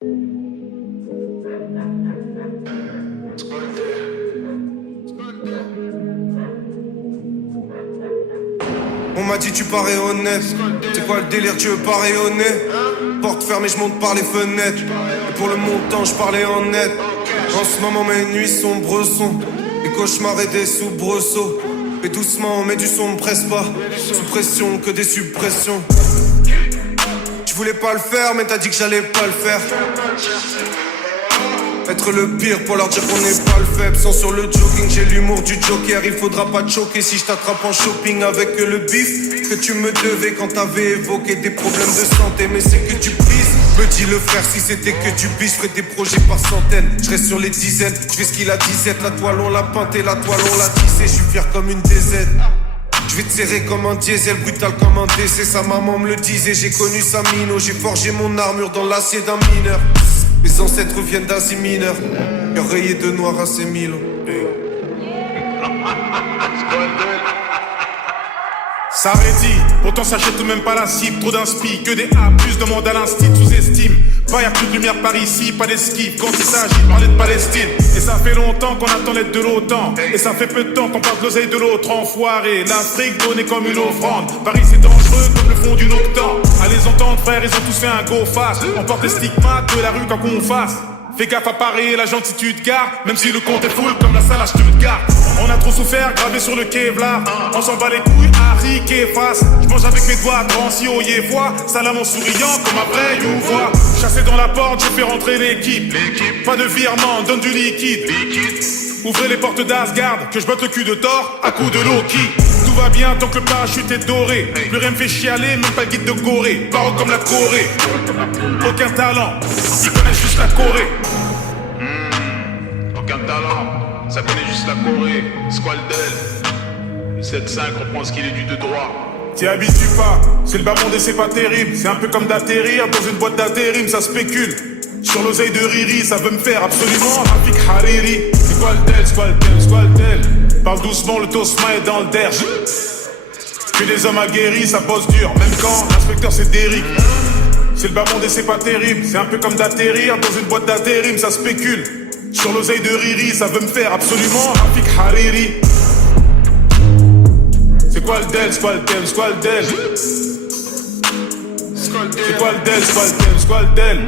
On m'a dit tu parais honnête. C'est quoi le délire, tu veux pas rayonner? Porte fermée, je monte par les fenêtres. Et pour le montant, je parlais en net. En ce moment, mes nuits sombres sont des cauchemars et des soubresauts. Mais doucement, mais du son me presse pas. Sous pression, que des suppressions. Je voulais pas le faire, mais t'as dit que j'allais pas le faire. Être le pire pour leur dire qu'on n'est pas le faible. Sans sur le jogging, j'ai l'humour du joker. Il faudra pas te choquer si je t'attrape en shopping avec le bif que tu me devais quand t'avais évoqué des problèmes de santé. Mais c'est que tu pisses. Me dis le frère, si c'était que du bis, je ferais des projets par centaines. Je reste sur les dizaines, je fais ce qu'il a disait. La toile on l'a peintée, la toile on l'a tissée. Je suis fier comme une DZ. Je vais te serrer comme un diesel, brutal comme un décès. Sa maman me le disait, j'ai connu sa mino. J'ai forgé mon armure dans l'acier d'un mineur. Mes ancêtres viennent d'Asie mineure. Cœur rayé de noir à ces Milo. Ça rédit, pourtant s'achète même pas la cible. Trop d'inspi, que des A+, demande à l'instit, sous-estime. Pas y'a plus de lumière par ici, pas d'esquive. Quand il s'agit de parler de Palestine. Et ça fait longtemps qu'on attend l'aide de l'OTAN. Et ça fait peu de temps qu'on parle de l'oseille de l'autre enfoiré. L'Afrique donnée comme une offrande. Paris c'est dangereux comme le fond d'une octane. À les entendre frères, ils ont tous fait un go fast. On porte les stigmates de la rue quand qu'on fasse. Fais gaffe à Paris, la gentitude garde. Même si le compte est full comme la salle à Stuttgart. On a trop souffert, gravé sur le Kevlar. On s'en bat les couilles, Harry, Kefas. Je mange avec mes doigts, Drancy, Oyevois. Salam en souriant comme un vrai Youvois. Chassé dans la porte, je fais rentrer l'équipe. Pas de virement, donne du liquide. Ouvrez les portes d'Asgard, que je batte le cul de Thor à coups de Loki. Tout va bien tant que le parachute est doré. Plus rien me fait chialer, même pas le guide de Corée. Paro comme la Corée. Aucun talent, ils connaissent juste la Corée. Aucun talent, ça connaît juste la Corée. Squaldel, 7-5, reprend ce qu'il est dû de droit. T'y habitues pas, c'est le bas monde et c'est pas terrible. C'est un peu comme d'atterrir dans une boîte d'intérim, ça spécule. Sur l'oseille de Riri, ça veut me faire absolument Rafik Hariri. Squaldel. Parle doucement, le tosma est dans le derge. Que des hommes aguerris, ça bosse dur. Même quand l'inspecteur c'est Derrick. C'est le bas monde et c'est pas terrible. C'est un peu comme d'atterrir dans une boîte d'intérim, ça spécule. Sur l'oseille de Riri, ça veut me faire absolument Rafik Hariri. C'est quoi le del, Squaldel? C'est quoi le del, Squaldel?